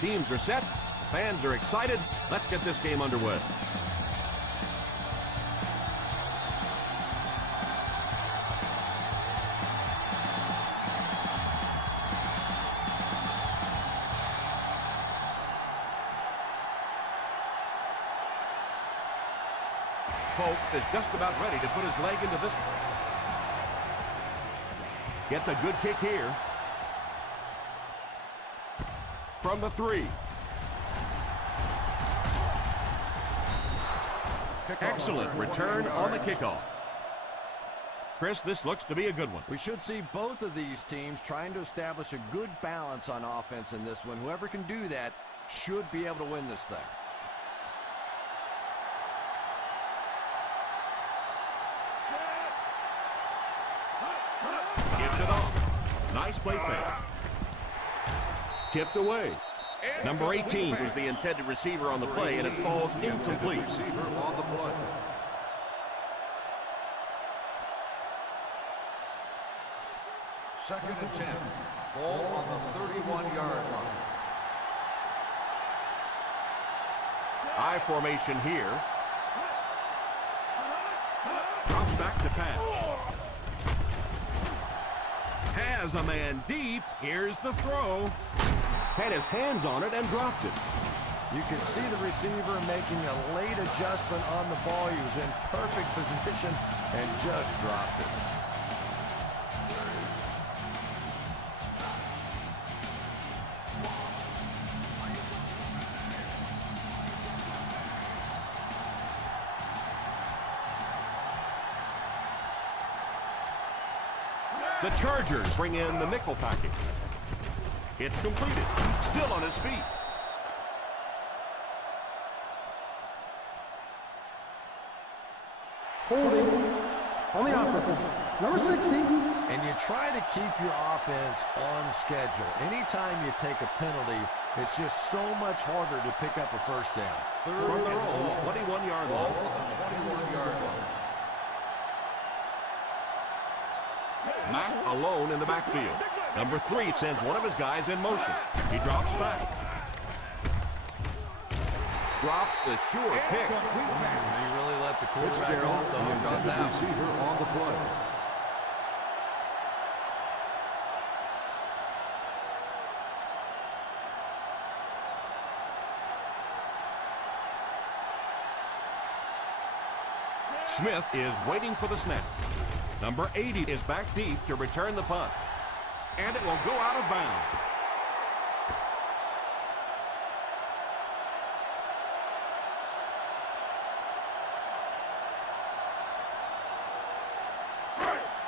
Teams are set. Fans are excited. Let's get this game underway. Folk is just about ready to put his leg into this one. Gets a good kick here. From the 3. Excellent return on the kickoff. Chris, this looks to be a good one. We should see both of these teams trying to establish a good balance on offense in this one. Whoever can do that should be able to win this thing. Gets it off. Nice play fake. Tipped away. Number 18 was the intended receiver on the play, and it falls incomplete. Receiver on the play. Second and 10. Ball on the 31-yard line. I formation here. Drops back to pass. Has a man deep. Here's the throw. Had his hands on it and dropped it. You can see the receiver making a late adjustment on the ball. He was in perfect position and just dropped it. The Chargers bring in the nickel package. It's completed. Still on his feet. Holding on the offense. Number 60. And you try to keep your offense on schedule. Anytime you take a penalty, it's just so much harder to pick up a first down. From their own 21-yard line. Ball on the 21-yard line. Mack alone in the backfield. Number 3 sends one of his guys in motion. He drops back. Drops the sure pick. He really let the quarterback off the hook on that. Receiver on the play. Smith is waiting for the snap. Number 80 is back deep to return the punt. And it will go out of bounds.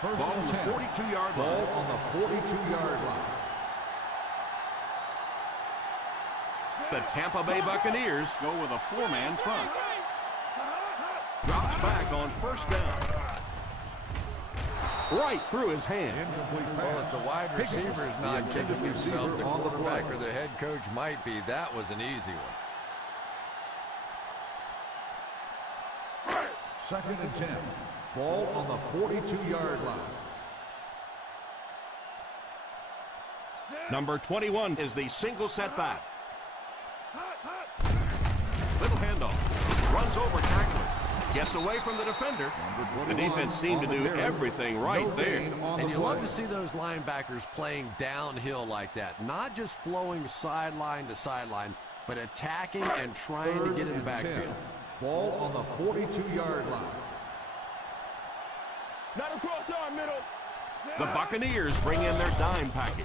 Ball on the 42-yard line. Ball on the 42-yard line. The Tampa Bay Buccaneers go with a 4-man front. Drops back on first down. Right through his hand. Well, if the wide receiver is not kicking himself, the quarterback or the head coach might be. That was an easy one. Second and 10. Ball on the 42-yard line. Number 21 is the single setback. Little handoff. Runs over tackler. Gets away from the defender. The defense seemed to do everything right there. And you love to see those linebackers playing downhill like that. Not just flowing sideline to sideline, but attacking and trying to get in the backfield. Ball on the 42-yard line. Not across our middle. The Buccaneers bring in their dime package.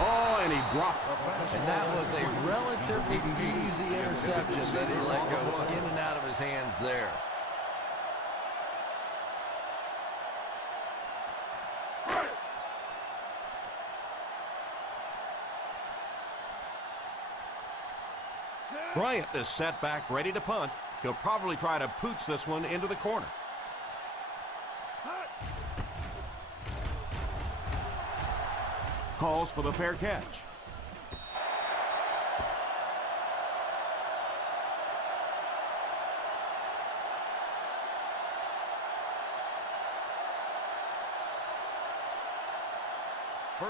Oh, and he dropped. And that was a relatively easy interception that he let go in and out of his hands there. Bryant is set back, ready to punt. He'll probably try to pooch this one into the corner. Calls for the fair catch.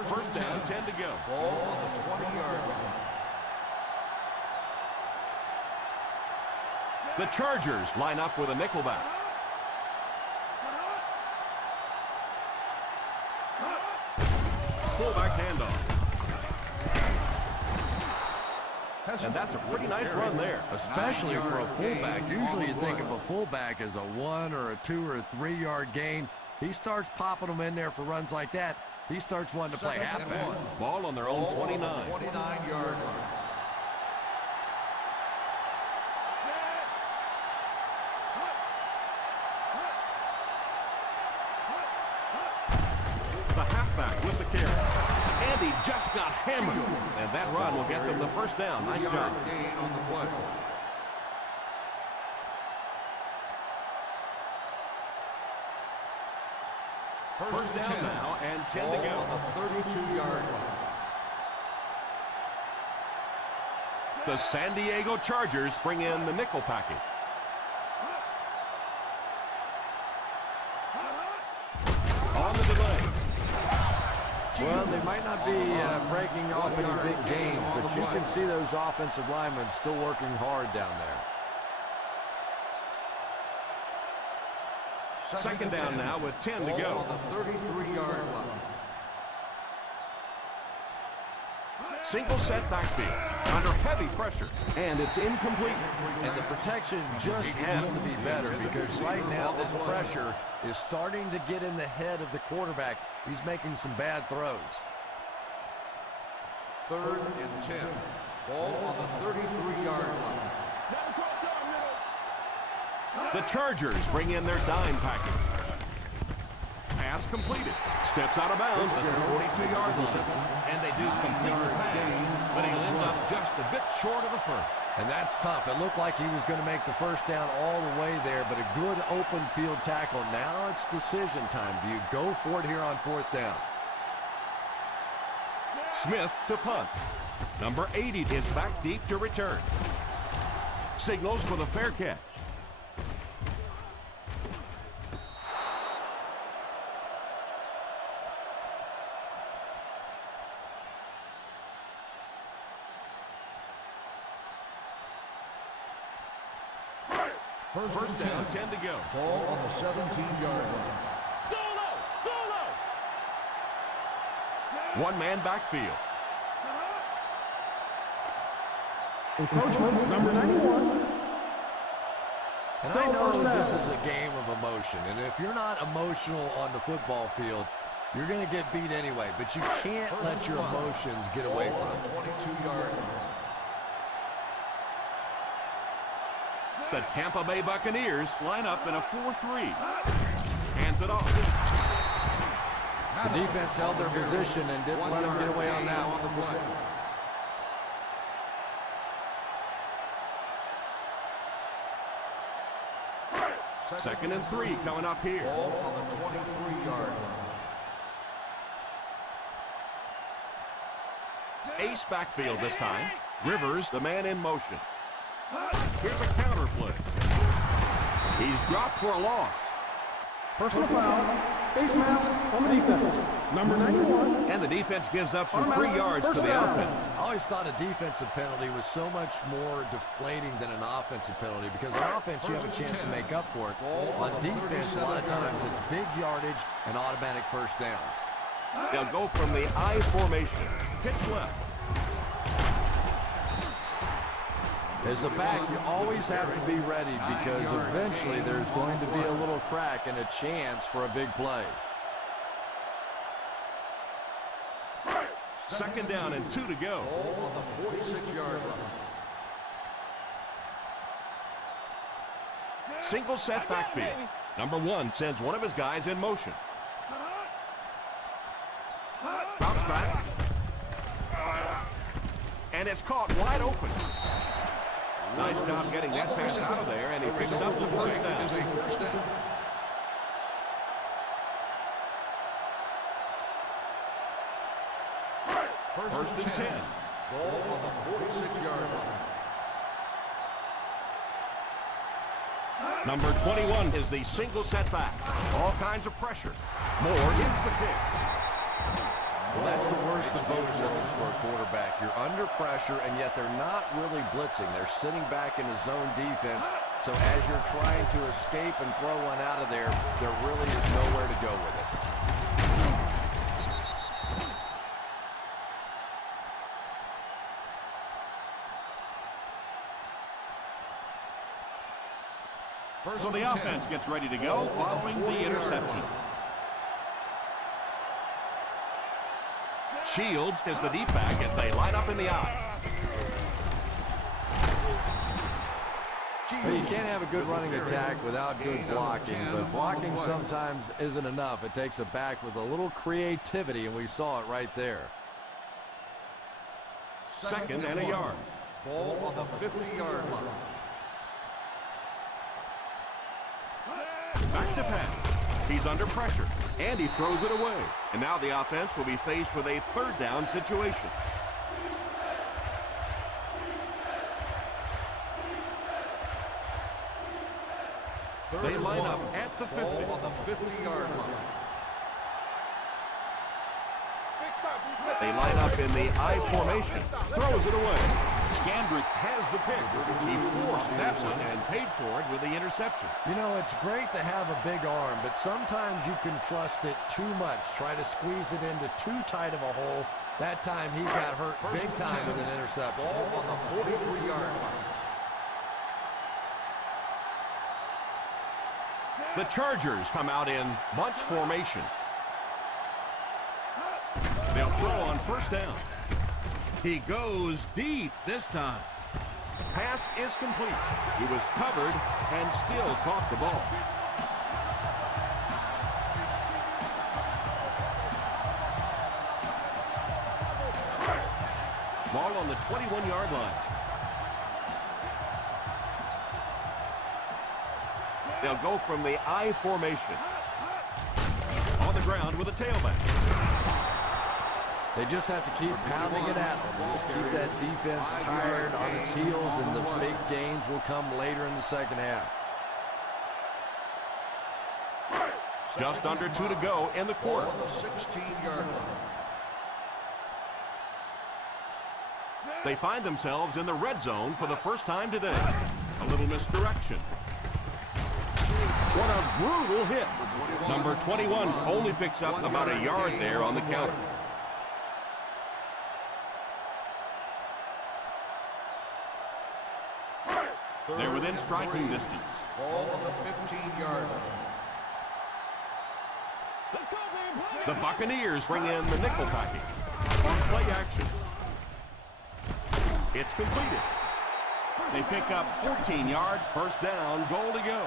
First down, 10 to go. Ball on the 20-yard line. The Chargers line up with a nickelback. Fullback handoff. And that's a pretty nice run there. Especially for a fullback. Usually you think of a fullback as a 1 or a 2 or a 3-yard gain. He starts popping them in there for runs like that. He starts wanting to play halfback. Ball on their own 29. 29-yard line. halfback with the carry. And he just got hammered. And that run will get them the first down. Nice job. Gain on the play. First down now and 10 to go. On the 32-yard line. The San Diego Chargers bring in the nickel package. On the delay. Well, they might not be breaking off any big gains, but you can see those offensive linemen still working hard down there. Second down now with 10 to go. On the 33-yard line. Single set backfield under heavy pressure, and it's incomplete. And the protection just has to be better because right now this pressure is starting to get in the head of the quarterback. He's making some bad throws. 3rd and 10. Ball on the 33-yard line. The Chargers bring in their dime package. Pass completed. Steps out of bounds at the 42-yard line. And they do complete the pass, but he'll end up just a bit short of the first. And that's tough. It looked like he was going to make the first down all the way there, but a good open field tackle. Now it's decision time. Do you go for it here on 4th down? Smith to punt. Number 80 is back deep to return. Signals for the fair catch. First down, 10 to go. Ball on the 17-yard line. One-man backfield. Encroachment, number 91. And Still I know first down. this is a game of emotion, and if you're not emotional on the football field, you're going to get beat anyway, but you can't let your emotions get away Ball from on you. the 22-yard line. The Tampa Bay Buccaneers line up in a 4-3. Hands it off. The defense held their position and didn't let them get away on that one. Second and 3 coming up here. Ball on the 23-yard line. Ace backfield this time. Rivers, the man in motion. Here's a counter play. He's dropped for a loss. Personal foul. Face mask on the defense. Number 91. And the defense gives up some free Automatic yards to first the down. offense. I always thought a defensive penalty was so much more deflating than an offensive penalty because on offense you have a chance to make up for it. On defense, a lot of times it's big yardage and automatic first downs. They'll go from the I formation. Pitch left. As a back, you always have to be ready because eventually there's going to be a little crack and a chance for a big play. Second down and 2 to go. Ball on the 46-yard line. Single set backfield. Number 1 sends one of his guys in motion. Bounce back. And it's caught wide open. Nice job getting that pass out of there, and he picks up the first down. Is a first down. First and 10. Ball on the 46-yard line. Number 21 is the single setback. All kinds of pressure. Moore gets the pick. Well, that's the worst of both worlds for a quarterback. You're under pressure, and yet they're not really blitzing. They're sitting back in a zone defense. So as you're trying to escape and throw one out of there, there really is nowhere to go with it. So the offense gets ready to go following the interception. Shields is the deep back as they line up in the eye. Well, you can't have a good running attack without good blocking, but blocking sometimes isn't enough. It takes a back with a little creativity, and we saw it right there. Second and a yard. Ball on the 50-yard line. Back to pass. He's under pressure, and he throws it away. And now the offense will be faced with a third down situation. They line up at the 50. Ball on the 50-yard line. They line up in the I formation. Throws it away. Scandrick has the pick. He forced that one and paid for it with the interception. You know, it's great to have a big arm, but sometimes you can trust it too much. Try to squeeze it into too tight of a hole. That time he got hurt big time with an interception. Ball on the 43-yard line. The Chargers come out in bunch formation. They'll throw on first down. He goes deep this time. Pass is complete. He was covered and still caught the ball. Ball on the 21-yard line. They'll go from the I formation. On the ground with a tailback. They just have to keep pounding it at them. Just keep that defense tired on its heels, and the big gains will come later in the second half. Just under 2 to go in the quarter. Ball on the 16-yard line. They find themselves in the red zone for the first time today. A little misdirection. What a brutal hit. Number 21 only picks up about a yard there on the counter. They're within striking distance. Ball on the 15-yard line. The Buccaneers bring in the nickel package on play action. It's completed. They pick up 14 yards, first down, goal to go.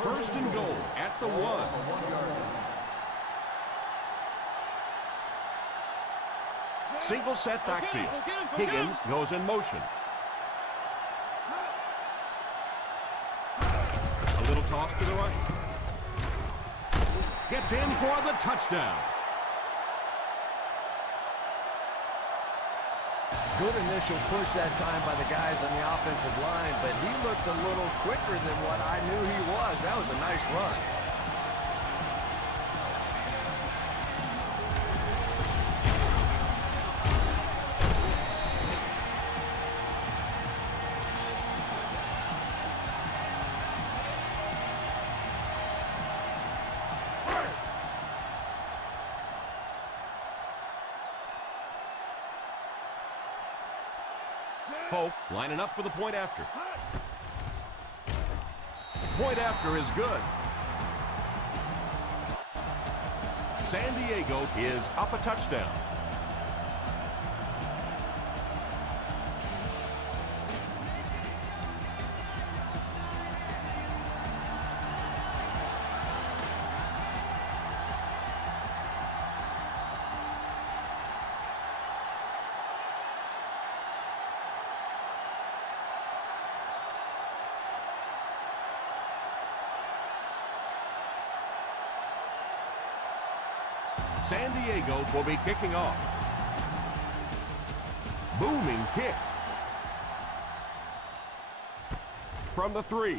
First and goal at the 1. Single set backfield. Higgins goes in motion. A little toss to the right. Gets in for the touchdown. Good initial push that time by the guys on the offensive line, but he looked a little quicker than what I knew he was. That was a nice run. Folk lining up for the point after. Point after is good. San Diego is up a touchdown. San Diego will be kicking off. Booming kick. From the 3.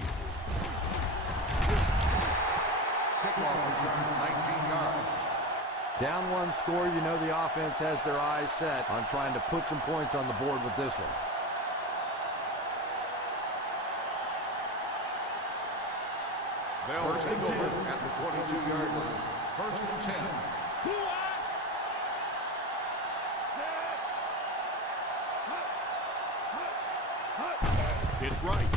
Kickoff return, 19 yards. Down one score, you know the offense has their eyes set on trying to put some points on the board with this one. They'll First and 10 at the 22-yard line. First and 10. It's right.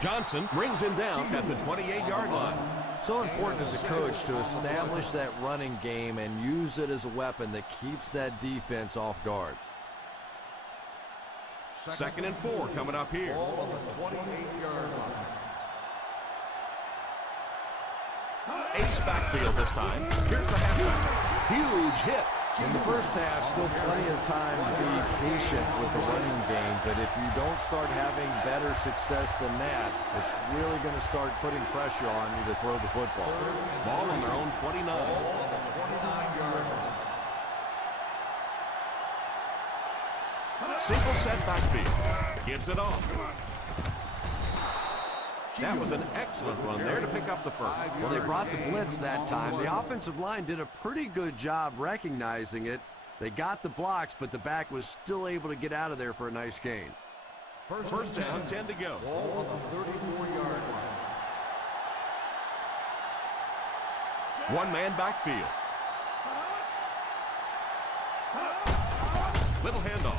Johnson brings him down at the 28-yard line. So important as a coach to establish that running game and use it as a weapon that keeps that defense off guard. 2nd and 4 coming up here. Ball on the 28-yard line. Ace backfield this time. Here's the halfback. Huge hit. In the first half, still plenty of time to be patient with the running game, but if you don't start having better success than that, it's really going to start putting pressure on you to throw the football. Ball on their own 29. Ball on the 29-yard line. Single set backfield. Gives it off. That was an excellent run there to pick up the first. Well, they brought the blitz that time. The offensive line did a pretty good job recognizing it. They got the blocks, but the back was still able to get out of there for a nice gain. First down, 10 to go. Ball on the 34-yard line. One-man backfield. Little handoff.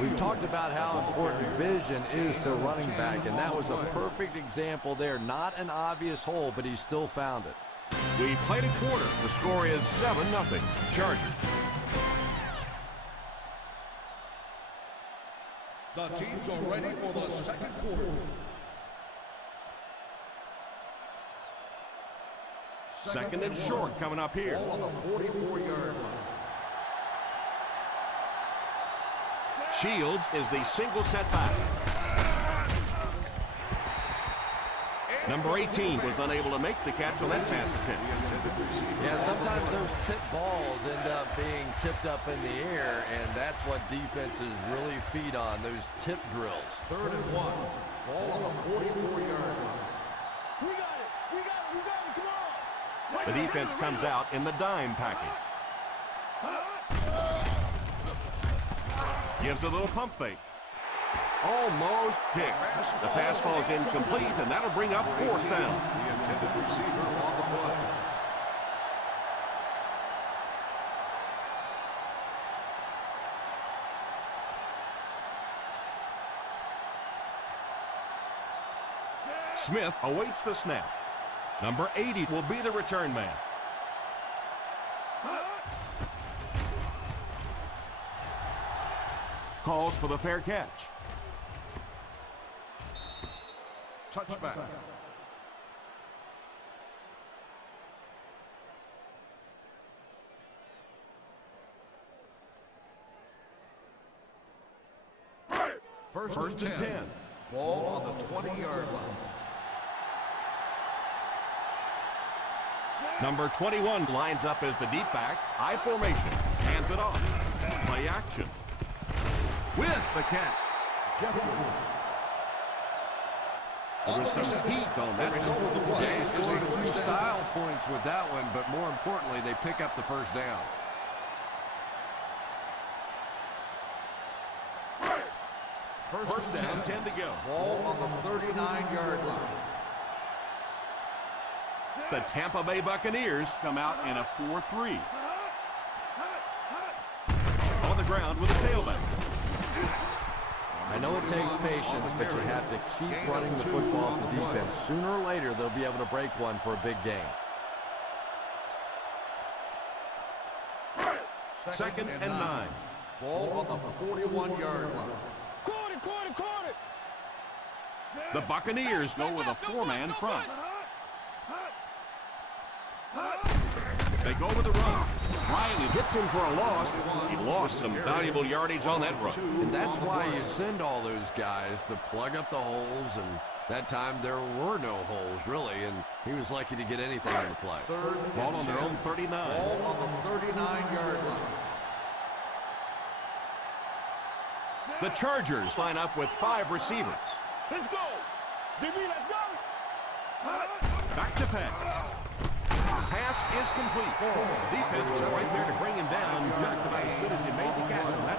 We've talked about how important vision is to running back, and that was a perfect example there. Not an obvious hole, but he still found it. We played a quarter. The score is 7-0. Chargers. The teams are ready for the second quarter. Second and short coming up here. Ball on the 44-yard line. Shields is the single set back. Number 18 was unable to make the catch on that pass attempt. Yeah, sometimes those tip balls end up being tipped up in the air, and that's what defenses really feed on, those tip drills. 3rd and 1. Ball on the 44-yard line. The defense comes out in the dime package. Gives a little pump fake. Almost picked. The pass falls incomplete, and that'll bring up 4th down. The intended receiver on the play. Smith awaits the snap. Number 80 will be the return man. Calls for the fair catch. Touchback. First and 10. Ball on the 20-yard line. Number 21 lines up as the deep back. I formation. Hands it off. Play action. With the catch. There was some heat on that. Yeah, he scored a few style points with that one, but more importantly, they pick up the first down. First down, 10 to go. Ball on the 39-yard line. The Tampa Bay Buccaneers come out in a 4-3. On the ground with a tailback. I know it takes patience, but you have to keep running the football to defense. Sooner or later, they'll be able to break one for a big gain. 2nd and 9. Ball on the 41-yard line. The Buccaneers go with a 4-man front. They go with the run. Riley hits him for a loss. He lost some valuable yardage on that run. And that's why you send all those guys to plug up the holes, and that time there were no holes, really, and he was lucky to get anything in the play. Ball on their own 39. Ball on the 39-yard line. The Chargers line up with 5 receivers. Let's go. DB, let's go. Back to pass. Pass is complete. Defense was right there to bring him down just about as soon as he made the catch on that.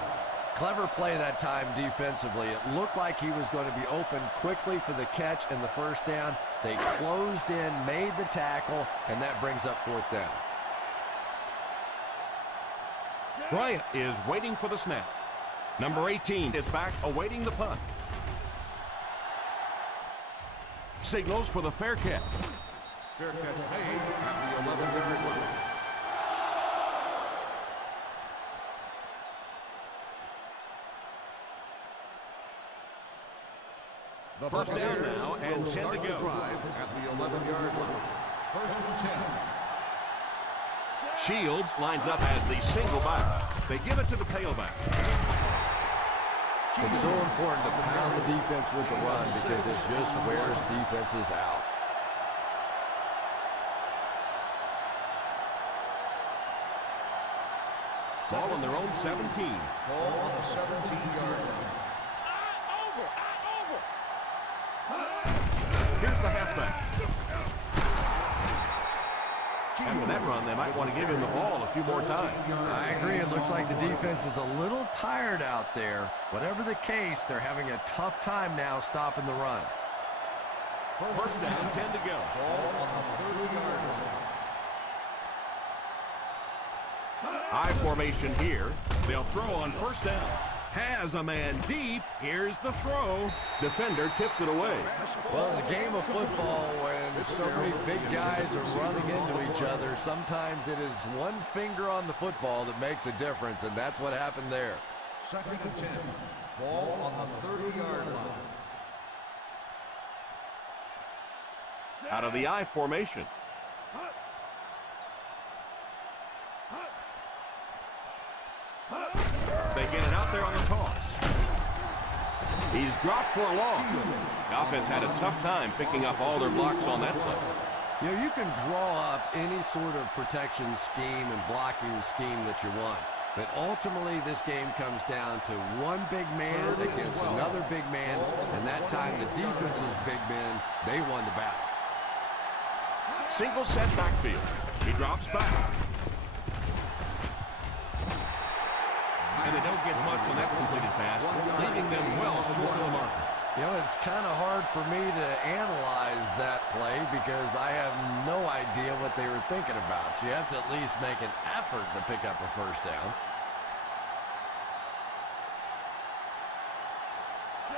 Clever play that time defensively. It looked like he was going to be open quickly for the catch and the first down. They closed in, made the tackle, and that brings up 4th down. Bryant is waiting for the snap. Number 18 is back awaiting the punt. Signals for the fair catch. Fair catch made at the 11-yard line. The First down Buccaneers now and will 10 to start the go. drive at the 11-yard line. First and 10. Shields lines up as the single back. They give it to the tailback. It's so important to pound the defense with the run because it just wears defenses out. Ball on their own 17. Ball on the 17-yard line. Here's the halfback. After that run, they might want to give him the ball a few more times. I agree. It looks like the defense is a little tired out there. Whatever the case, they're having a tough time now stopping the run. First down, 10 to go. Ball on the 30-yard line. I formation here. They'll throw on first down. Has a man deep. Here's the throw. Defender tips it away. Well, in the game of football, when so many big guys are running into each other, sometimes it is one finger on the football that makes a difference, and that's what happened there. Second and 10. Ball on the 30-yard line. Out of the I formation. They get it out there on the toss. He's dropped for a loss. The offense had a tough time picking up all their blocks on that play. You know, you can draw up any sort of protection scheme and blocking scheme that you want. But ultimately, this game comes down to one big man against another big man. And that time, the defense's big men, they won the battle. Single set backfield. He drops back. And they don't get much on that completed pass, leaving them well short of the marker. You know, it's kind of hard for me to analyze that play because I have no idea what they were thinking about. You have to at least make an effort to pick up a first down.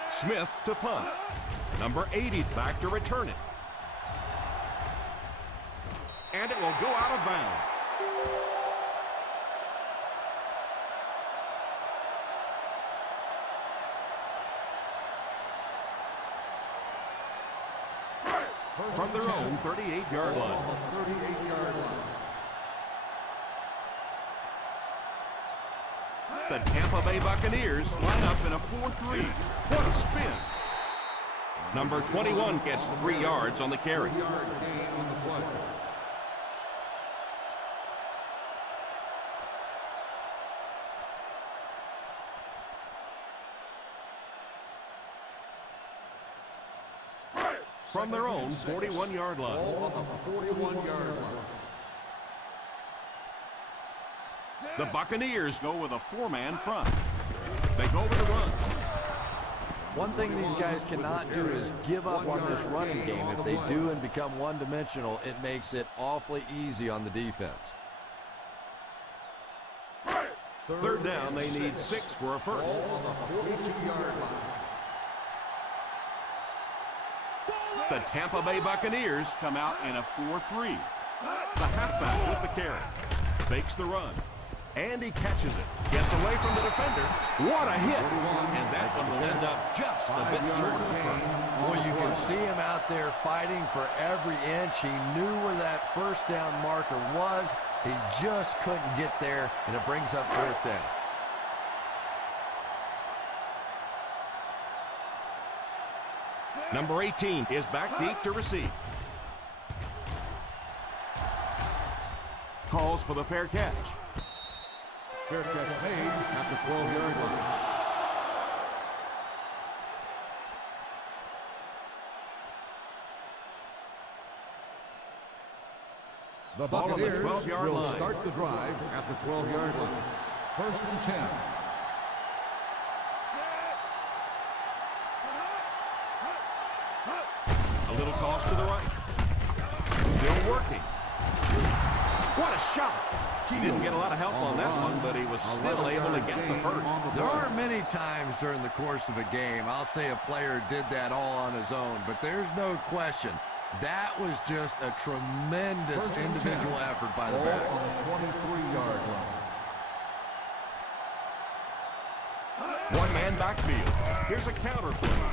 Smith to punt. Number 80 back to return it. And it will go out of bounds. From their own 38-yard line. On the 38-yard line. The Tampa Bay Buccaneers line up in a 4-3. What a spin. Number 21 gets 3 yards on the carry. 3-yard gain on the play. From their own 41-yard line. Ball on the 41-yard line. The Buccaneers go with a 4-man front. They go with the run. One thing these guys cannot do is give up on this running game. If they do and become one-dimensional, it makes it awfully easy on the defense. Third down, they need 6 for a first. Ball on the 42-yard line. The Tampa Bay Buccaneers come out in a 4-3. The halfback with the carry. Fakes the run. And he catches it. Gets away from the defender. What a hit. And that one will end up just a bit short of the front. Well, you can see him out there fighting for every inch. He knew where that first down marker was. He just couldn't get there, and it brings up fourth down. Number 18 is back deep to receive. Calls for the fair catch. Fair catch made at the 12-yard line. The Ball on the Buccaneers 12-yard will line. start the drive at the 12-yard line. First and 10. A little toss to the right. Still working. What a shot. He didn't get a lot of help on that one, but he was still able to get the first. There aren't many times during the course of a game I'll say a player did that all on his own, but there's no question. That was just a tremendous individual effort by the back. On the 23-yard line. One-man backfield. Here's a counter play.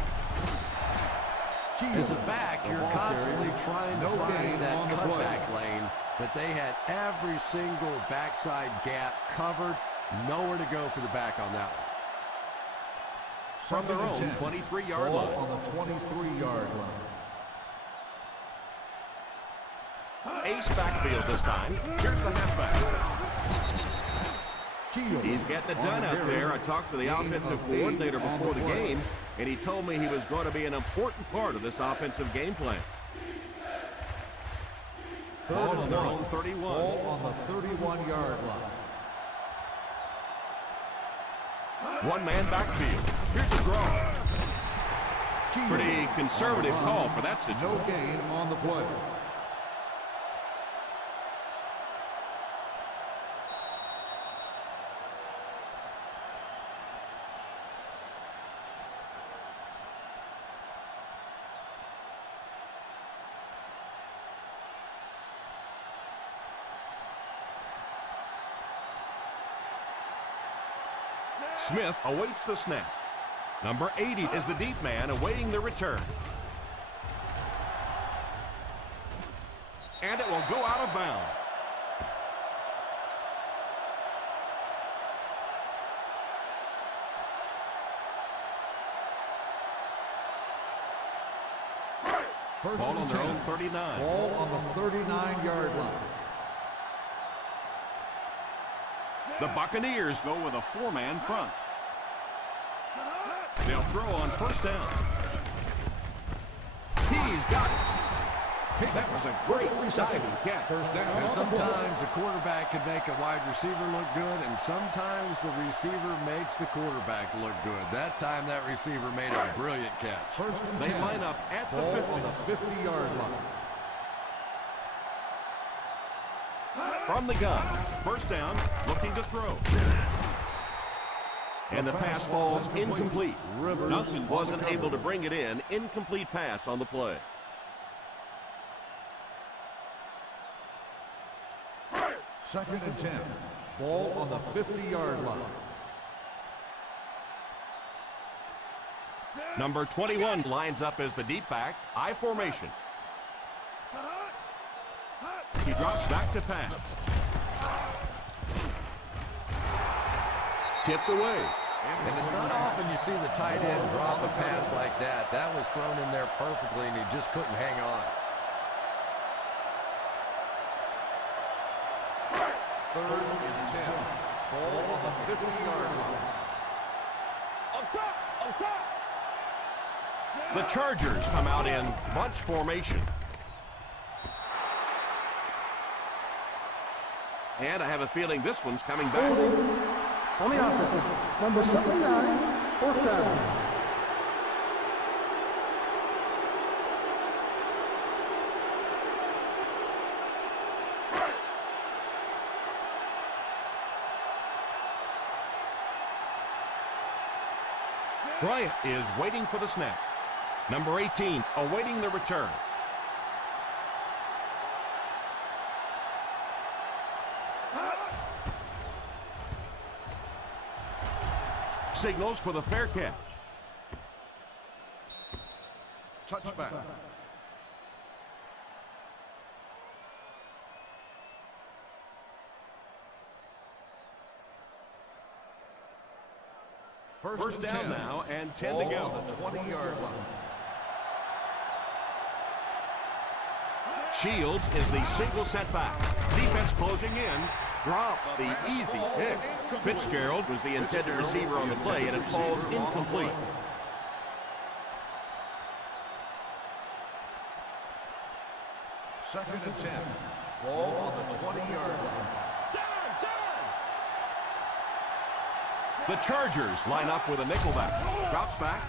As a back, you're constantly trying to find that cutback lane, but they had every single backside gap covered. Nowhere to go for the back on that one. From their own 23-yard line. On the 23-yard line. Ace backfield this time. Here's the halfback. He's getting it done out there. I talked to the offensive coordinator before the game, and he told me he was going to be an important part of this offensive game plan. Ball on their own 31. Ball on the 31-yard line. One-man backfield. Here's a draw. Pretty conservative call for that situation. No gain on the play. Smith awaits the snap. Number 80 is the deep man awaiting the return. And it will go out of bounds. Ball on their own 39. Ball on the 39-yard line. The Buccaneers go with a four-man front. They'll throw on first down. He's got it. That was a great diving catch. First down. And sometimes a quarterback can make a wide receiver look good, and sometimes the receiver makes the quarterback look good. That time, that receiver made a brilliant catch. First and They 10. line up at the Ball 50. on the 50-yard line. From the gun, first down, looking to throw. And the pass falls incomplete. Nothing wasn't able to bring it in. Incomplete pass on the play. Second and 10. Ball on the 50-yard line. Number 21 lines up as the deep back, I formation. He drops back to pass. Tipped away. And it's not often you see the tight end drop a pass like that. That was thrown in there perfectly, and he just couldn't hang on. Third and 10. Ball on the 50-yard line. The Chargers come out in bunch formation. And I have a feeling this one's coming back. On the offense, number 79, fourth down. Bryant is waiting for the snap. Number 18 awaiting the return. Signals for the fair catch. Touchback. First down now and 10 to go. On the 20-yard line. Shields is the single setback. Defense closing in. Drops the easy pick. Fitzgerald was the intended receiver on the play, and it falls incomplete. Second and 10. Ball on the 20-yard line. The Chargers line up with a nickelback. Drops back.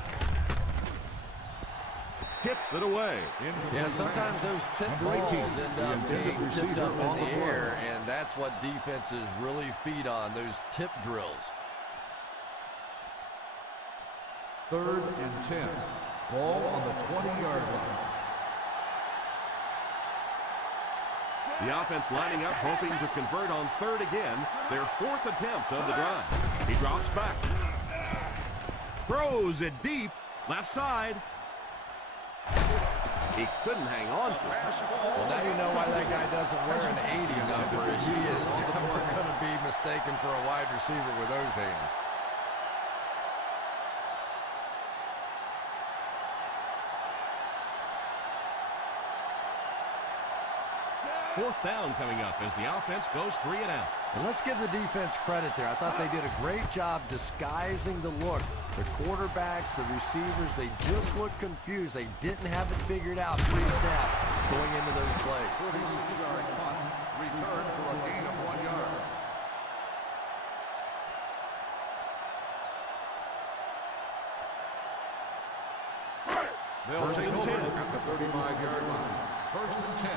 tips it away. Yeah, sometimes those tip balls end up being tipped up in the air, and that's what defenses really feed on, those tip drills. 3rd and 10. Ball on the 20-yard line. The offense lining up, hoping to convert on 3rd again. Their 4th attempt of the drive. He drops back. Throws it deep. Left side. He couldn't hang on to it. Well, now you know why that guy doesn't wear an 80 number, as he is never going to be mistaken for a wide receiver with those hands. Fourth down coming up as the offense goes 3 and out. And let's give the defense credit there. I thought they did a great job disguising the look. The quarterbacks, the receivers, they just looked confused. They didn't have it figured out pre-snap going into those plays. 46-yard punt. Return for a gain of 1 yard. They'll take over at the 35-yard line. 1st and 10.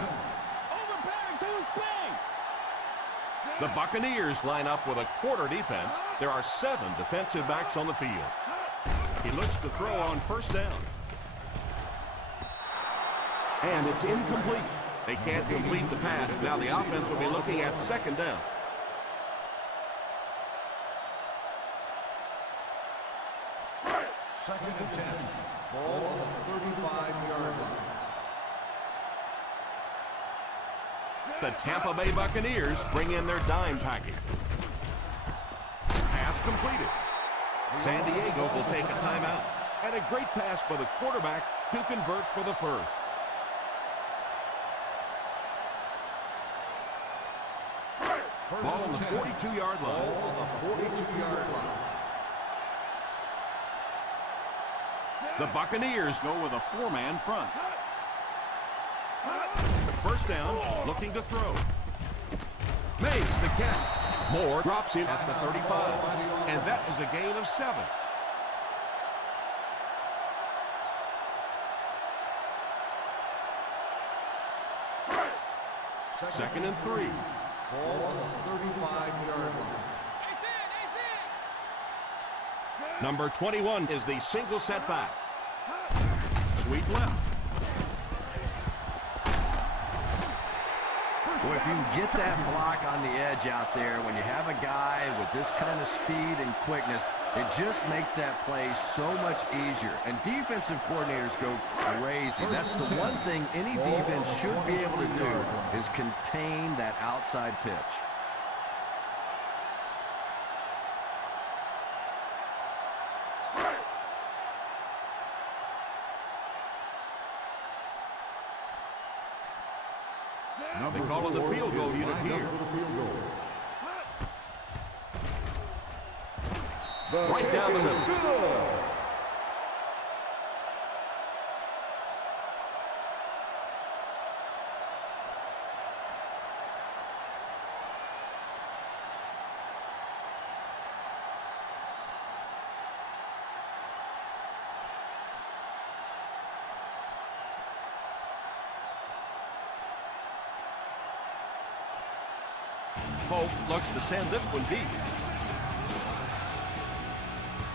The Buccaneers line up with a quarter defense. There are 7 defensive backs on the field. He looks to throw on 1st down. And it's incomplete. They can't complete the pass. Now the offense will be looking at 2nd down. Second and 10. Ball on the 35-yard line. The Tampa Bay Buccaneers bring in their dime package. Pass completed. San Diego will take a timeout. And a great pass by the quarterback to convert for the 1st. Ball on the 42-yard line. Ball on the 42-yard line. The Buccaneers go with a 4-man front. 1st down, looking to throw. Makes the catch. Moore drops in at the 35. And that is a gain of 7. Second and 3. Ball on the 35-yard line. Number 21 is the single setback. Sweep left. Boy, if you can get that block on the edge out there, when you have a guy with this kind of speed and quickness, it just makes that play so much easier. And defensive coordinators go crazy. That's the one thing any defense should be able to do, is contain that outside pitch. They call it the field goal unit here. Right down the middle. Folk looks to send this one deep.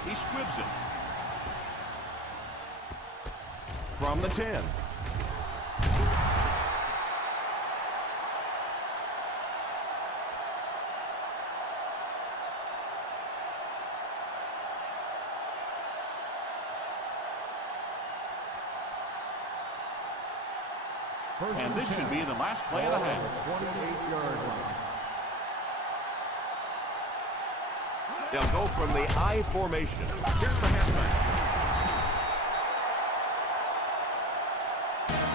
He squibs it. From the 10. And this should be the last play of the half. 28-yard line. They'll go from the I formation. Here's the halfback.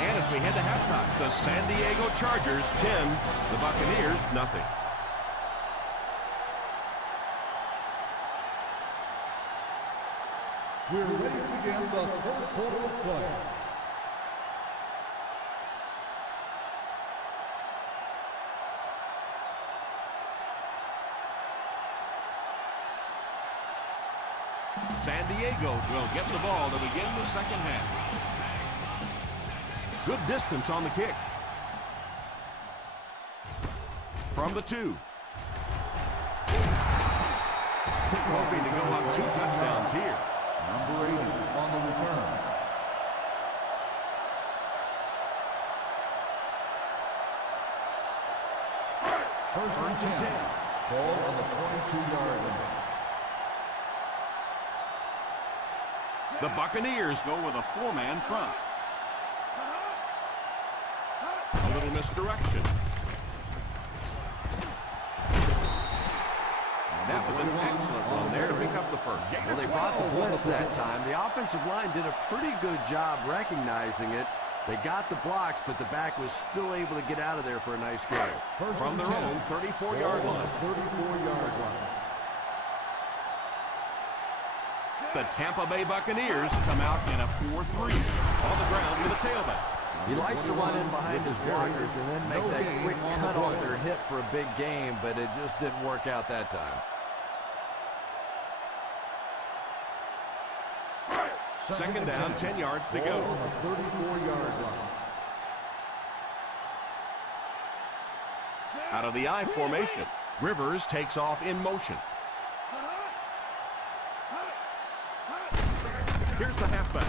And as we head to halftime, the San Diego Chargers 10, the Buccaneers nothing. We're ready to begin the 3rd quarter of play. San Diego will get the ball to begin the second half. Good distance on the kick. From the 2. Hoping to go up 2 touchdowns here. Number 80 on the return. First and 10. Ball on the 22-yard line. The Buccaneers go with a 4-man front. A little misdirection. That was an excellent run there to pick up the first. Well, they brought the blitz that time. The offensive line did a pretty good job recognizing it. They got the blocks, but the back was still able to get out of there for a nice gain. From their own 34-yard line. 34-yard line. The Tampa Bay Buccaneers come out in a 4-3 on the ground with a tailback. He likes to run in behind his blockers and then make that quick cut off their hip for a big game, but it just didn't work out that time. Second down, 10 yards to go. On the 34-yard line. Out of the I formation, Rivers takes off in motion. Here's the halfback.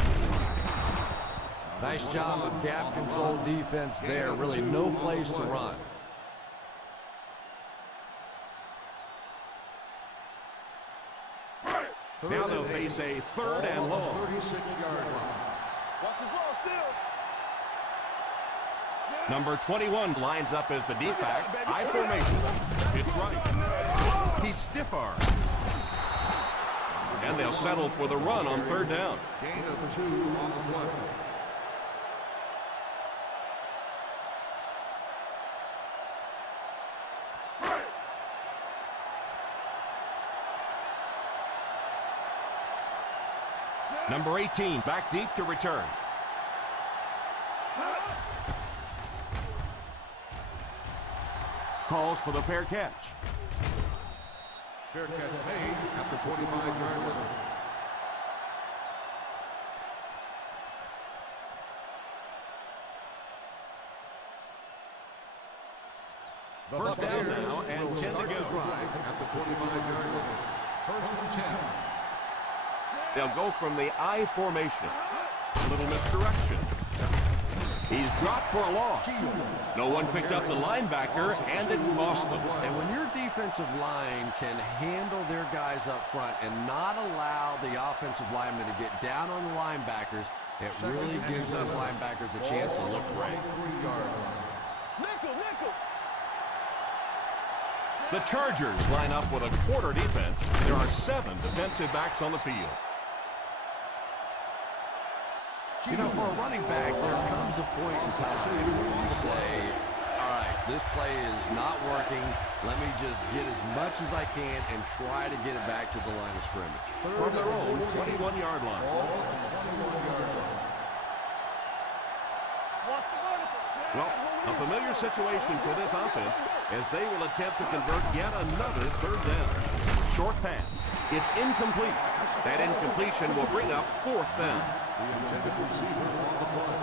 Nice job of gap control defense there. Really no place to run. Now they'll face a 3rd and long. 36-yard line. Watch the ball still. Number 21 lines up as the deep back. I formation. It's right. He's stiff-armed. And they'll settle for the run on 3rd down. Gain of 2 on the play. Number 18 back deep to return. Calls for the fair catch. Fair catch made at the 25-yard line. First down now and 10 to go. At the 25-yard line. First and 10. They'll go from the I formation. A little misdirection. He's dropped for a loss. No one picked up the linebacker, and it cost them. And when your defensive line can handle their guys up front and not allow the offensive linemen to get down on the linebackers, it really gives those linebackers a chance to look great. Nickel, nickel. The Chargers line up with a quarter defense. There are 7 defensive backs on the field. You know, for a running back, there comes a point in time where you say, all right, this play is not working. Let me just get as much as I can and try to get it back to the line of scrimmage. From their own 21-yard line. Well, a familiar situation for this offense as they will attempt to convert yet another 3rd down. Short pass. It's incomplete. That incompletion will bring up 4th down. The intended receiver on the play.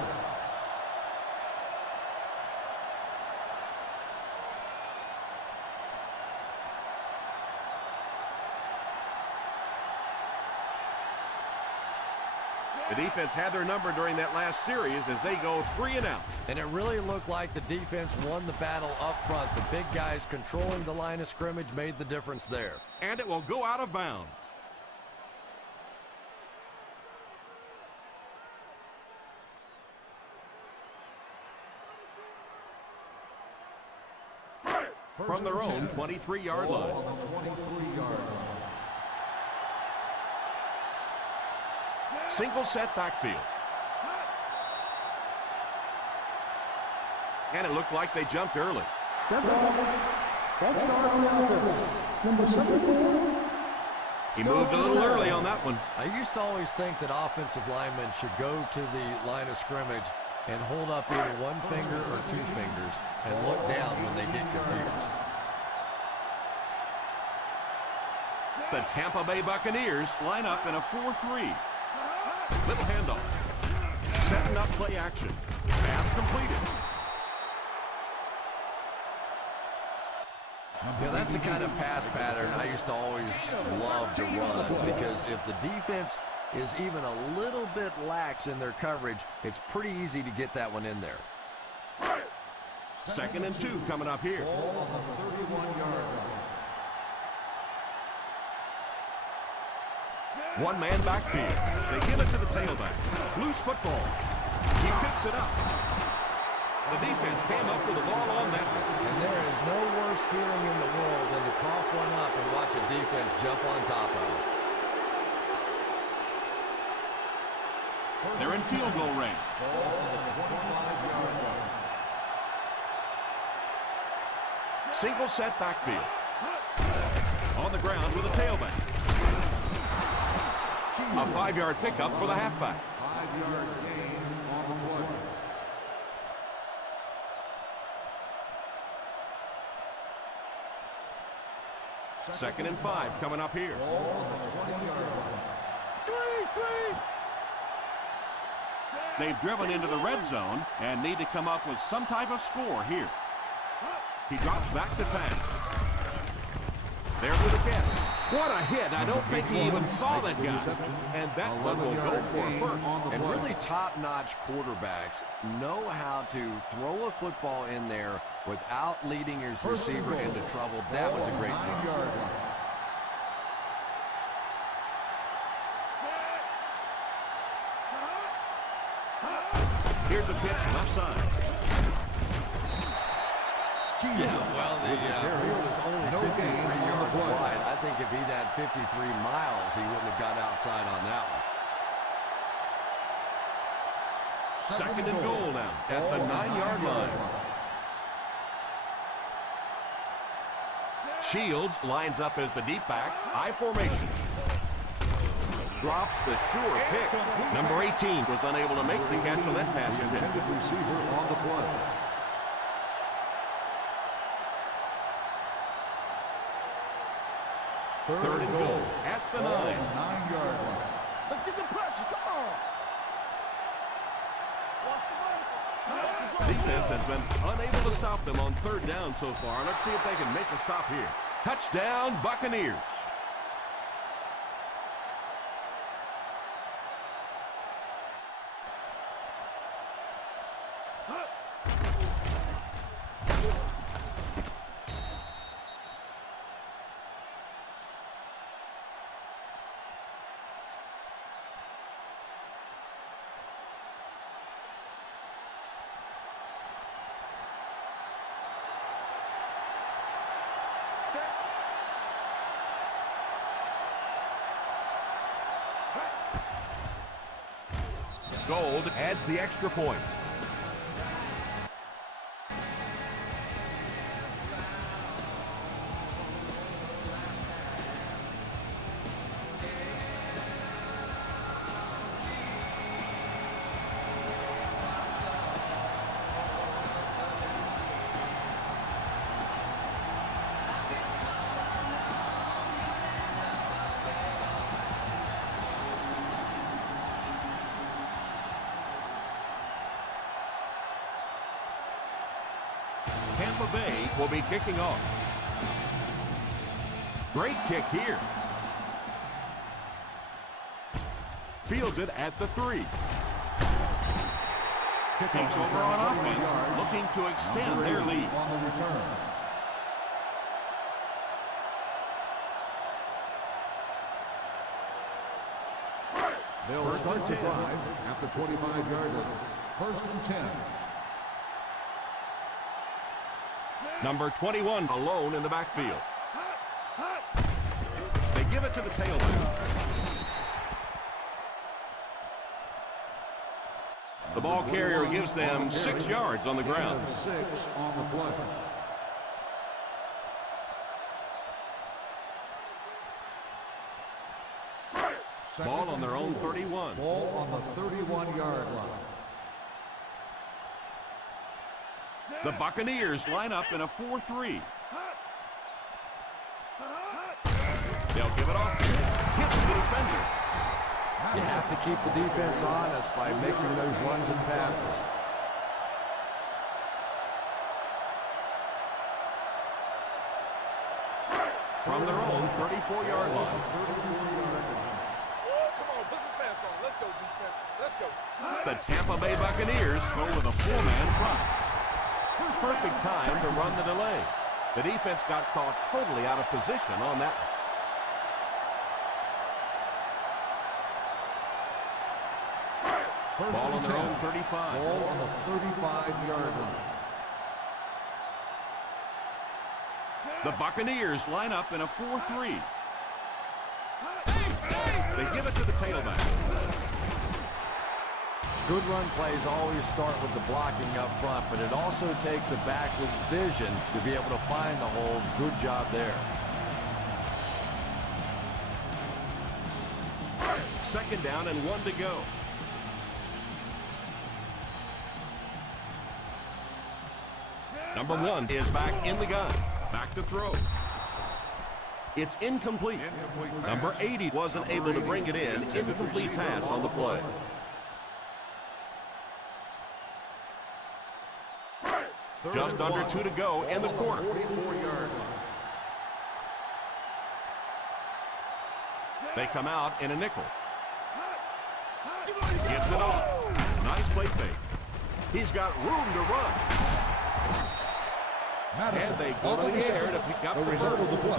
The defense had their number during that last series as they go 3 and out. And it really looked like the defense won the battle up front. The big guys controlling the line of scrimmage made the difference there. And it will go out of bounds. From their own 23-yard line. On the 23-yard line. Single set backfield. And it looked like they jumped early. That's not on the offense. Number 74. He moved a little early on that one. I used to always think that offensive linemen should go to the line of scrimmage and hold up either one finger or 2 fingers and look down when they get confused. The Tampa Bay Buccaneers line up in a 4-3. Little handoff. Setting up play action. Pass completed. You know, that's the kind of pass pattern I used to always love to run, because if the defense is even a little bit lax in their coverage, it's pretty easy to get that one in there. 2nd and 2 coming up here. Ball on the 31-yard line. One-man backfield. They give it to the tailback. Loose football. He picks it up. The defense came up with the ball on that one. And there is no worse feeling in the world than to cough one up and watch a defense jump on top of it. They're in field goal range. Ball on the 25-yard line. Single set backfield. On the ground with a tailback. A 5-yard pickup for the halfback. 5-yard gain on the play. Second and 5 coming up here. Ball on the 20-yard line. Screen! They've driven into the red zone and need to come up with some type of score here. He drops back to pass. There with the catch. What a hit. I don't think he even saw that guy. And that one will go for a first. And really top-notch quarterbacks know how to throw a football in there without leading his receiver into trouble. That was a great throw. Here's a pitch left side. Yeah, well, the field is only 53 yards wide. I think if he'd had 53 miles, he wouldn't have got outside on that one. Second and goal now at the 9-yard line. Shields lines up as the deep back. I formation. Drops the sure pick. Number 18 was unable to make the catch on that pass attempt. Receiver on the play. Third and goal at the 9. 9-yard line. Let's get the pressure. Come on. Watch the break. Defense has been unable to stop them on third down so far. Let's see if they can make a stop here. Touchdown, Buccaneers. Gold adds the extra point. Tampa Bay will be kicking off. Great kick here. Fields it at the 3. Takes over on offense, looking to extend their lead. On the return. They'll First start and the 10. drive at the 25-yard line. First and 10. Number 21 alone in the backfield. They give it to the tailback. The ball carrier gives them 6 yards on the ground. 6 on the play. Ball on their own 31. Ball on the 31-yard line. The Buccaneers line up in a 4-3. They'll give it off. Hits the defender. You have to keep the defense honest by mixing those runs and passes. from their own 34-yard line. Come on, put some pants on. Let's go, defense. Let's go. The Tampa Bay Buccaneers go with a 4-man front. Perfect time to run the delay. The defense got caught totally out of position on that one. Ball on their own 35. Ball on the 35-yard line. The Buccaneers line up in a 4-3. They give it to the tailback. Good run plays always start with the blocking up front, but it also takes a back with vision to be able to find the holes. Good job there. Second down and 1 to go. Number 1 is back in the gun. Back to throw. It's incomplete. Number 80 wasn't able to bring it in. Incomplete pass on the play. Just under 2 to go in the quarter. 44-yard line. They come out in a nickel. Gets it off. Nice play fake. He's got room to run. And they go to the air to pick up the first.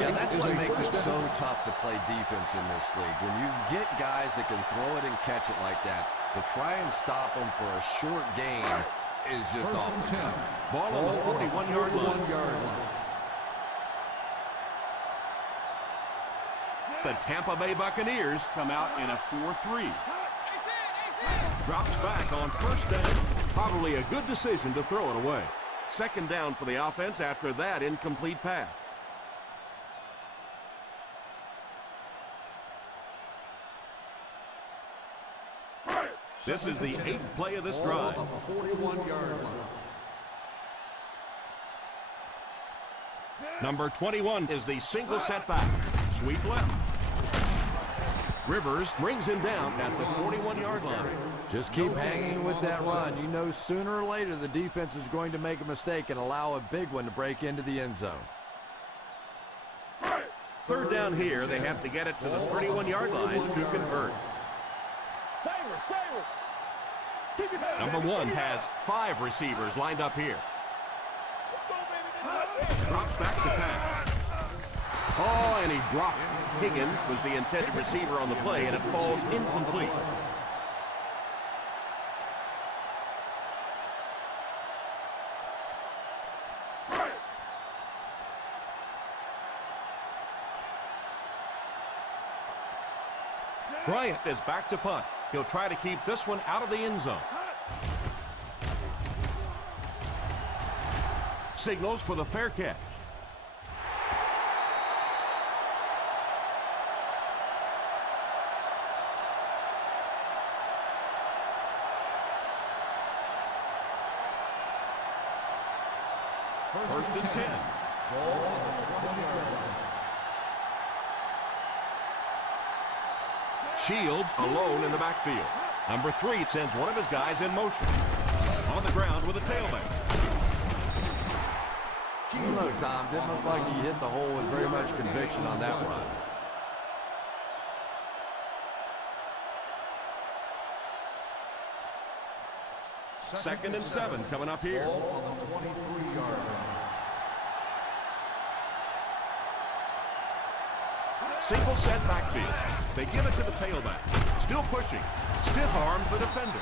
Yeah, that's what makes it so tough to play defense in this league. When you get guys that can throw it and catch it like that, to try and stop them for a short gain is just awfully tough. Ball on the 41-yard line. The Tampa Bay Buccaneers come out in a 4-3. Drops back on first down. Probably a good decision to throw it away. Second down for the offense after that incomplete pass. This is the 8th play of this drive. 41-yard line. Number 21 is the single setback. Sweep left. Rivers brings him down at the 41-yard line. Just keep hanging with that run. You know sooner or later the defense is going to make a mistake and allow a big one to break into the end zone. Third down here, they have to get it to the 31-yard line to convert. Number 1 has 5 receivers lined up here. Drops back to pass. Oh, and he dropped. Higgins was the intended receiver on the play, and it falls incomplete. Bryant is back to punt. He'll try to keep this one out of the end zone. Signals for the fair catch. First and 10. Shields alone in the backfield. Number 3 sends one of his guys in motion. On the ground with a tailback. I don't know, Tom. Didn't look like he hit the hole with very much conviction on that run. Second and 7 coming up here. Ball on the 23-yard line. Single set backfield. They give it to the tailback. Still pushing. Stiff arms the defender.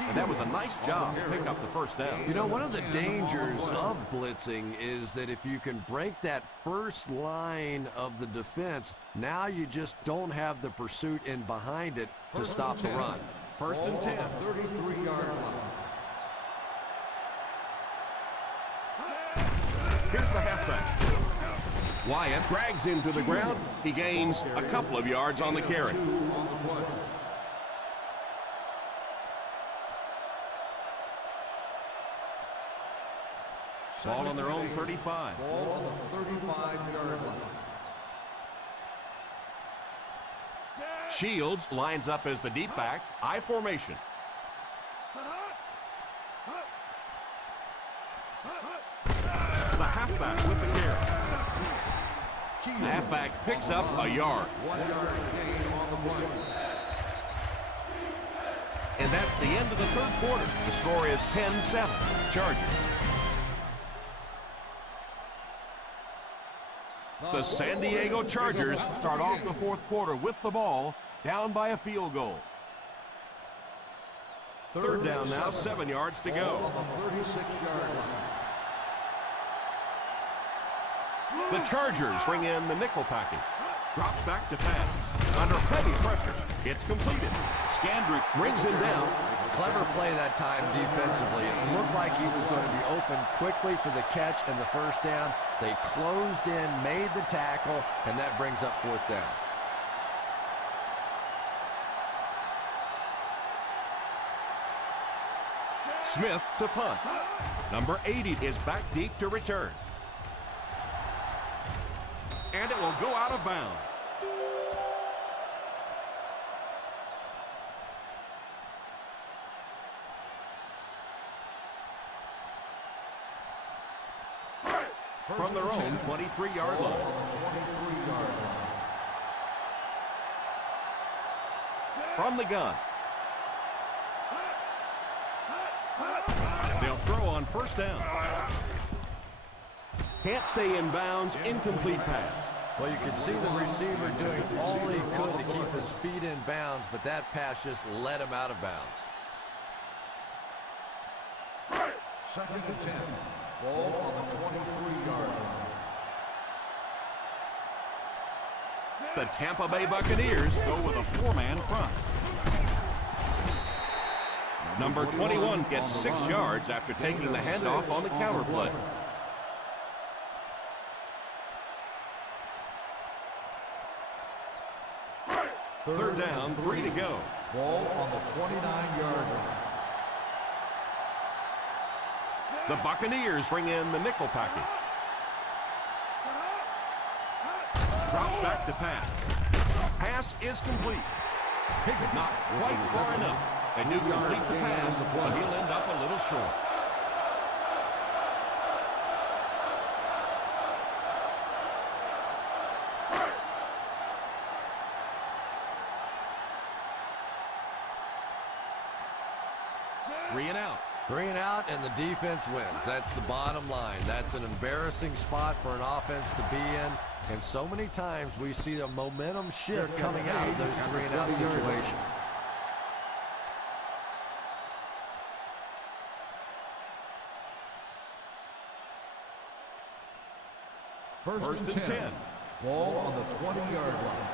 And that was a nice job to pick up the first down. You know, one of the dangers of blitzing is that if you can break that first line of the defense, now you just don't have the pursuit in behind it to stop the run. First and 10. 33-yard line. Here's the halfback. Wyatt drags him to the ground. He gains a couple of yards on the carry. Ball on their own 35. Ball on the 35-yard line. Shields lines up as the deep back. I formation. The halfback with the carry. picks up a yard. 1 yard gain on the play. And that's the end of the third quarter. The score is 10-7, Chargers. The San Diego Chargers start off the fourth quarter with the ball, down by a field goal. Third down now, 7 yards to go. On the 36-yard line. The Chargers bring in the nickel package. Drops back to pass. Under heavy pressure, it's completed. Scandrick brings him down. Clever play that time defensively. It looked like he was going to be open quickly for the catch and the first down. They closed in, made the tackle, and that brings up fourth down. Smith to punt. Number 80 is back deep to return. And it will go out of bounds. From their own 23-yard line. From the gun. They'll throw on first down. Can't stay in bounds, incomplete pass. Well, you could see the receiver doing all he could to keep his feet in bounds, but that pass just let him out of bounds. 2nd and 10. Ball on the 23-yard line. The Tampa Bay Buccaneers go with a 4-man front. Number 21 gets 6 yards after taking the handoff on the counter play. Third down, 3 to go. Ball on the 29-yard line. The Buccaneers bring in the nickel package. Drops back to pass. Pass is complete. Not quite far enough. They do complete the pass, but he'll end up a little short. Three and out. 3 and out, and the defense wins. That's the bottom line. That's an embarrassing spot for an offense to be in. And so many times we see the momentum shift coming out of those 3 and out situations. First and 10. Ball on the 20-yard line.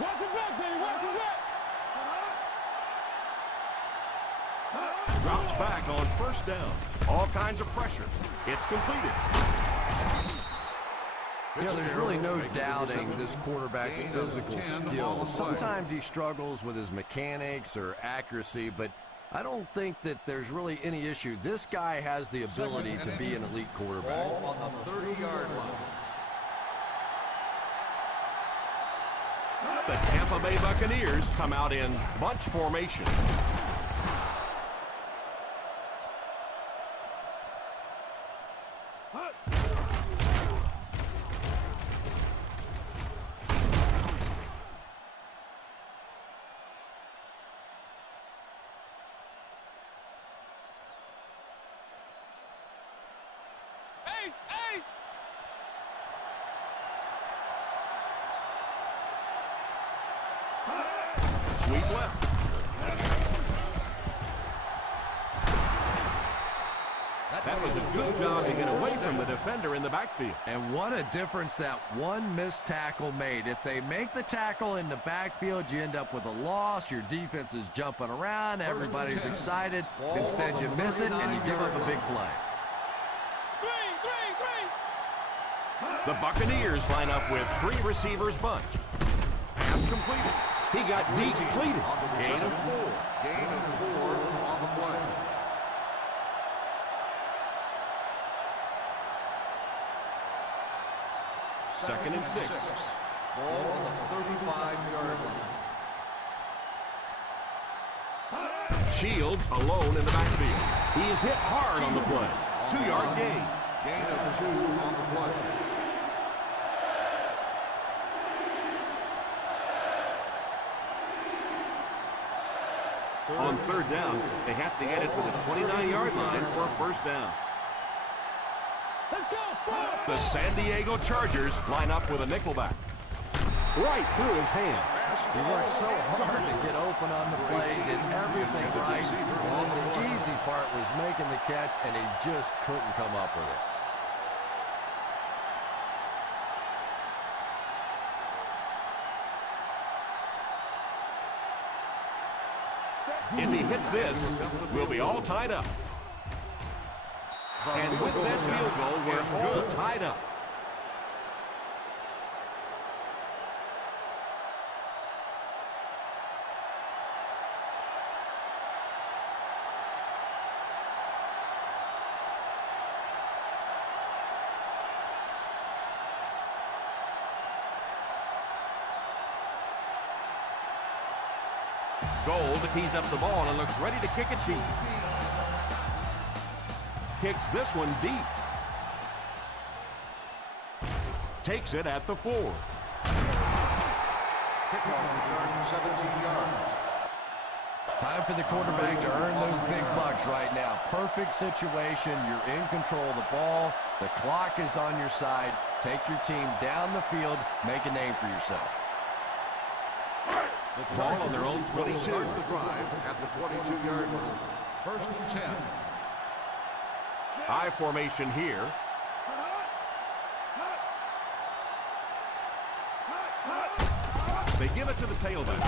Watch it back, baby. Watch it back. Drops back on first down. All kinds of pressure. It's completed. You know, there's really no doubting this quarterback's physical skills. Sometimes he struggles with his mechanics or accuracy, but I don't think that there's really any issue. This guy has the ability to be an elite quarterback. Ball on the 30-yard line. The Tampa Bay Buccaneers come out in bunch formation. Sweep left. That was a good job to get away from the defender in the backfield. And what a difference that one missed tackle made. If they make the tackle in the backfield, you end up with a loss. Your defense is jumping around. Everybody's excited. Instead, you miss it, and you give up a big play. The Buccaneers line up with 3 receivers bunch. Pass completed. He got deep completed. Gain of 4. Gain of 4 on the play. Second and 6. Ball on the 35-yard line. Shields alone in the backfield. He is hit hard on the play. 2-yard gain. Gain of 2 on the play. On third down, they have to get it to the 29-yard line for a first down. Let's go. Forward. The San Diego Chargers line up with a nickelback. Right through his hand. He worked so hard to get open on the play, did everything right, and then the easy part was making the catch, and he just couldn't come up with it. If he hits this, we'll be all tied up. And with that field goal, we're all tied up. Gold tees up the ball and looks ready to kick it deep. Kicks this one deep. Takes it at the 4. Kickoff return 17 yards. Time for the quarterback to earn those big bucks right now. Perfect situation. You're in control of the ball. The clock is on your side. Take your team down the field. Make a name for yourself. The Ball on their own 22. Start the drive at the 22-yard line. First and 10. I formation here. They give it to the tailback.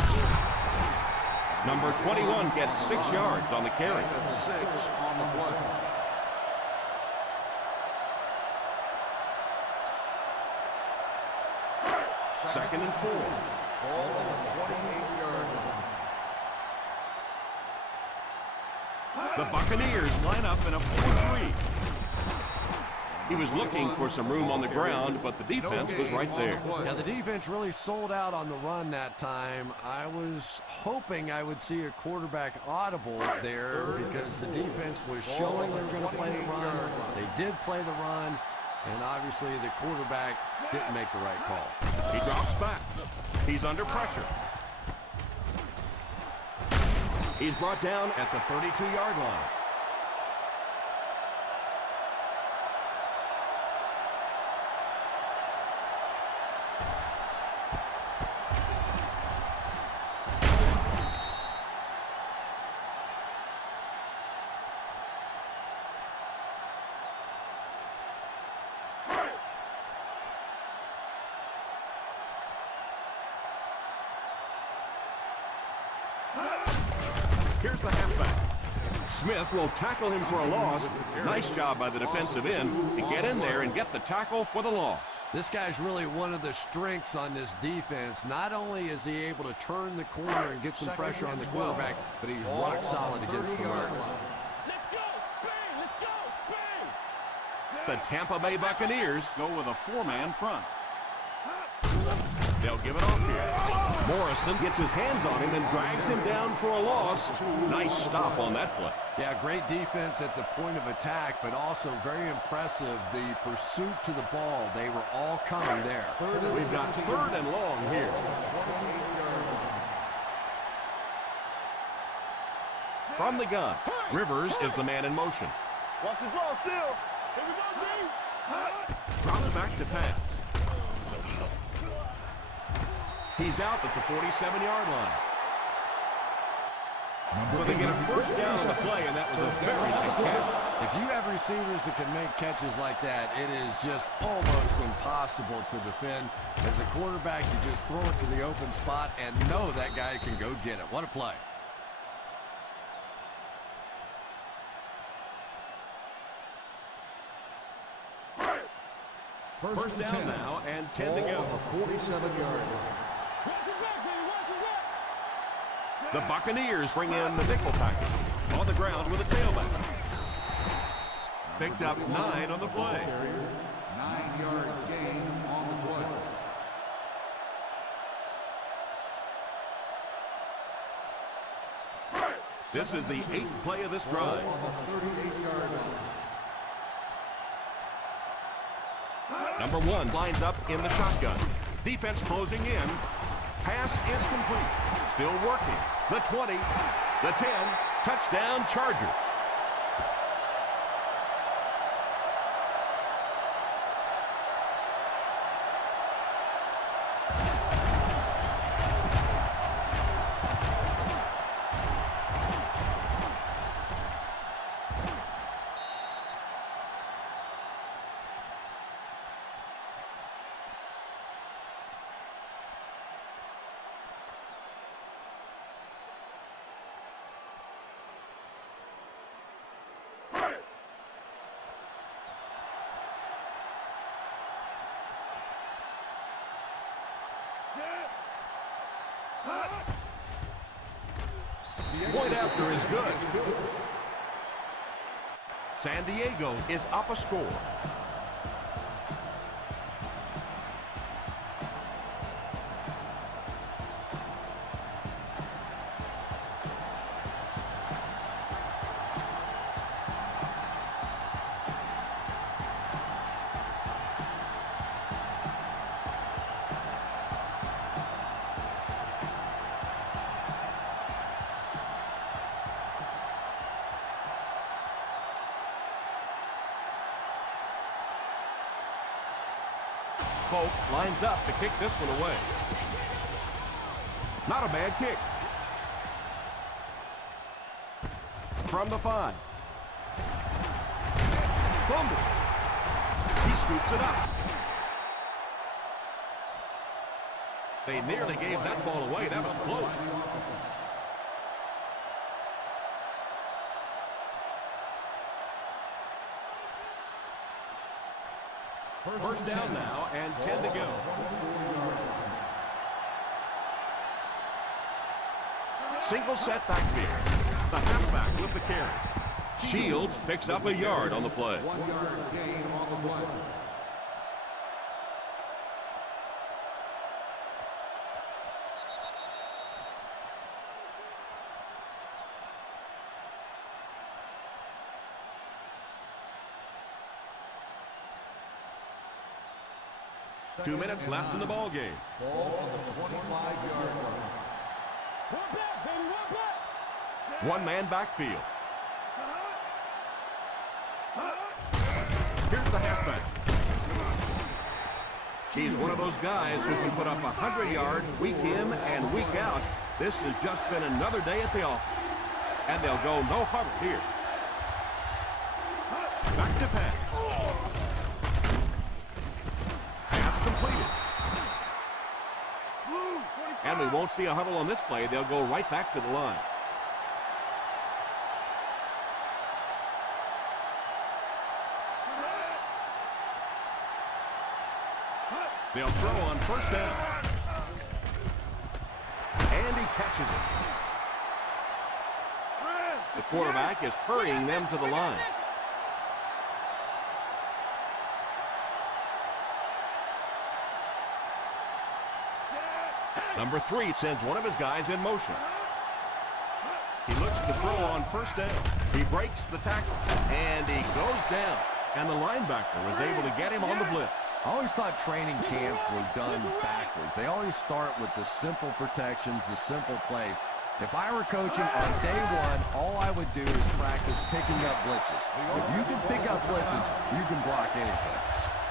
Number 21 gets 6 yards on the carry. Gain of 6 on the play. Second and 4. Ball on the 28-yard line. The Buccaneers line up in a 4-3. He was looking for some room on the ground, but the defense was right there. Yeah, the defense really sold out on the run that time. I was hoping I would see a quarterback audible there because the defense was showing they were going to play the run. They did play the run, and obviously the quarterback didn't make the right call. He drops back. He's under pressure. He's brought down at the 32-yard line. Here's the halfback. Smith will tackle him for a loss. Nice job by the defensive end to get in there and get the tackle for the loss. This guy's really one of the strengths on this defense. Not only is he able to turn the corner and get some pressure on the quarterback, but he's rock solid against the run. Let's go. Spain. Let's go. Spain. The Tampa Bay Buccaneers go with a 4-man front. They'll give it off here. Morrison gets his hands on him and drags him down for a loss. Nice stop on that play. Yeah, great defense at the point of attack, but also very impressive the pursuit to the ball. They were all coming there. We've got 3rd and long here. From the gun, Rivers is the man in motion. Watch the draw still. Here we go, G. Drops back to pass. He's out at the 47-yard line. So they get a first down on the play, and that was a very nice catch. If you have receivers that can make catches like that, it is just almost impossible to defend. As a quarterback, you just throw it to the open spot and know that guy can go get it. What a play. First down now, and 10 to go. A 47-yard line. Watch it back, baby. Watch it back. The Buccaneers bring in the nickel package. On the ground with a tailback. Picked up 9 on the play. 9-yard gain on the play. This is the 8th play of this drive. On the 38-yard line. Number 1 lines up in the shotgun. Defense closing in. Pass is complete. Still working. The 20, the 10, touchdown Chargers. Point after is good. San Diego is up a score. Folk lines up to kick this one away. Not a bad kick. From the 5. Fumble. He scoops it up. They nearly gave that ball away. That was close. First down now and 10 to go. Single set backfield. The halfback with the carry. Shields picks up a yard on the play. 1 yard gain on the play. Two minutes left in the ball game. Ball on the 25-yard line. One back, baby, one back. One-man backfield. Here's the halfback. He's one of those guys who can put up 100 yards week in and week out. This has just been another day at the office. And they'll go no huddle here. Back to pass. Completed. And we won't see a huddle on this play. They'll go right back to the line. They'll throw on first down. And he catches it. The quarterback is hurrying them to the line. Number 3 sends one of his guys in motion. He looks to throw on first down. He breaks the tackle, and he goes down. And the linebacker was able to get him on the blitz. I always thought training camps were done backwards. They always start with the simple protections, the simple plays. If I were coaching on day 1, all I would do is practice picking up blitzes. If you can pick up blitzes, you can block anything.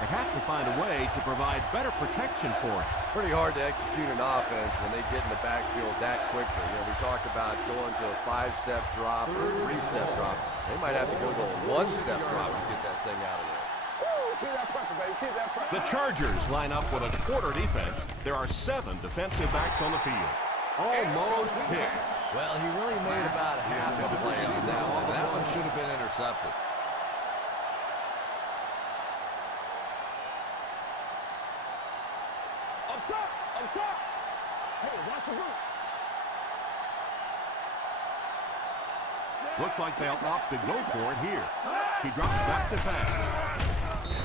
They have to find a way to provide better protection for it. Pretty hard to execute an offense when they get in the backfield that quickly. You know, we talked about going to a 5-step drop or a 3-step drop. They might have to go to a 1-step drop to get that thing out of there. Keep that pressure, baby. Keep that pressure. The Chargers line up with a quarter defense. There are 7 defensive backs on the field. Almost picked. Well, he really made about half a play on that one. That one should have been intercepted. Up top, up top. Hey, watch your boot. Looks like they'll opt to go for it here. He drops back to pass.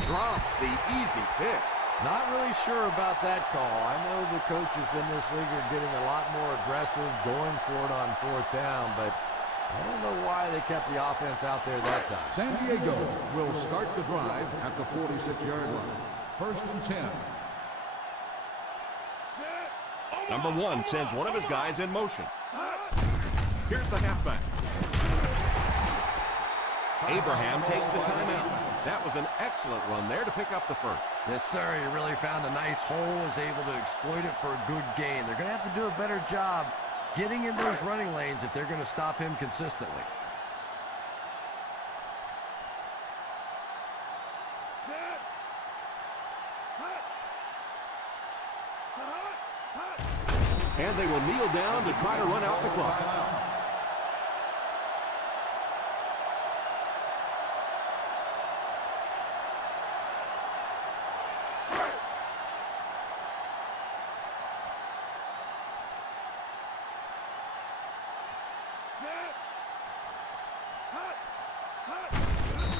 Drops the easy pick. Not really sure about that call. I know the coaches in this league are getting a lot more aggressive, going for it on 4th down, but I don't know why they kept the offense out there that time. San Diego will start the drive at the 46-yard line. First and 10. Number 1 sends one of his guys in motion. Here's the halfback. Abraham takes the timeout. That was an excellent run there to pick up the first. Yes, sir. He really found a nice hole, was able to exploit it for a good gain. They're going to have to do a better job getting in those running lanes if they're going to stop him consistently. And they will kneel down to try to run out the clock.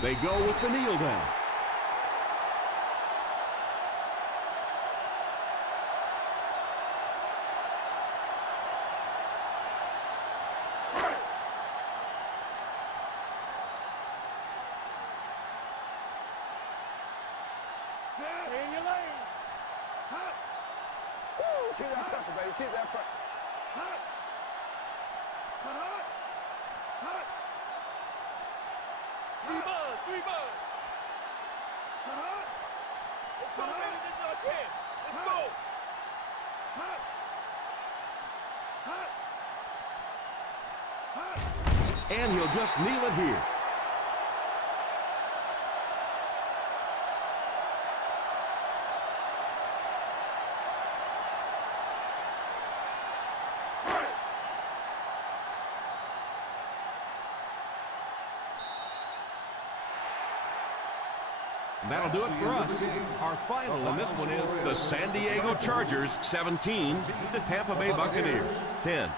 They go with the kneel down. Stay in your lane. Woo, keep that pressure, baby. Keep that pressure. Three bugs. Let's go, baby. This is our chance. Let's go. And he'll just kneel it here. That'll do it for us. Our final in this one is the San Diego Chargers 17, the Tampa Bay Buccaneers 10.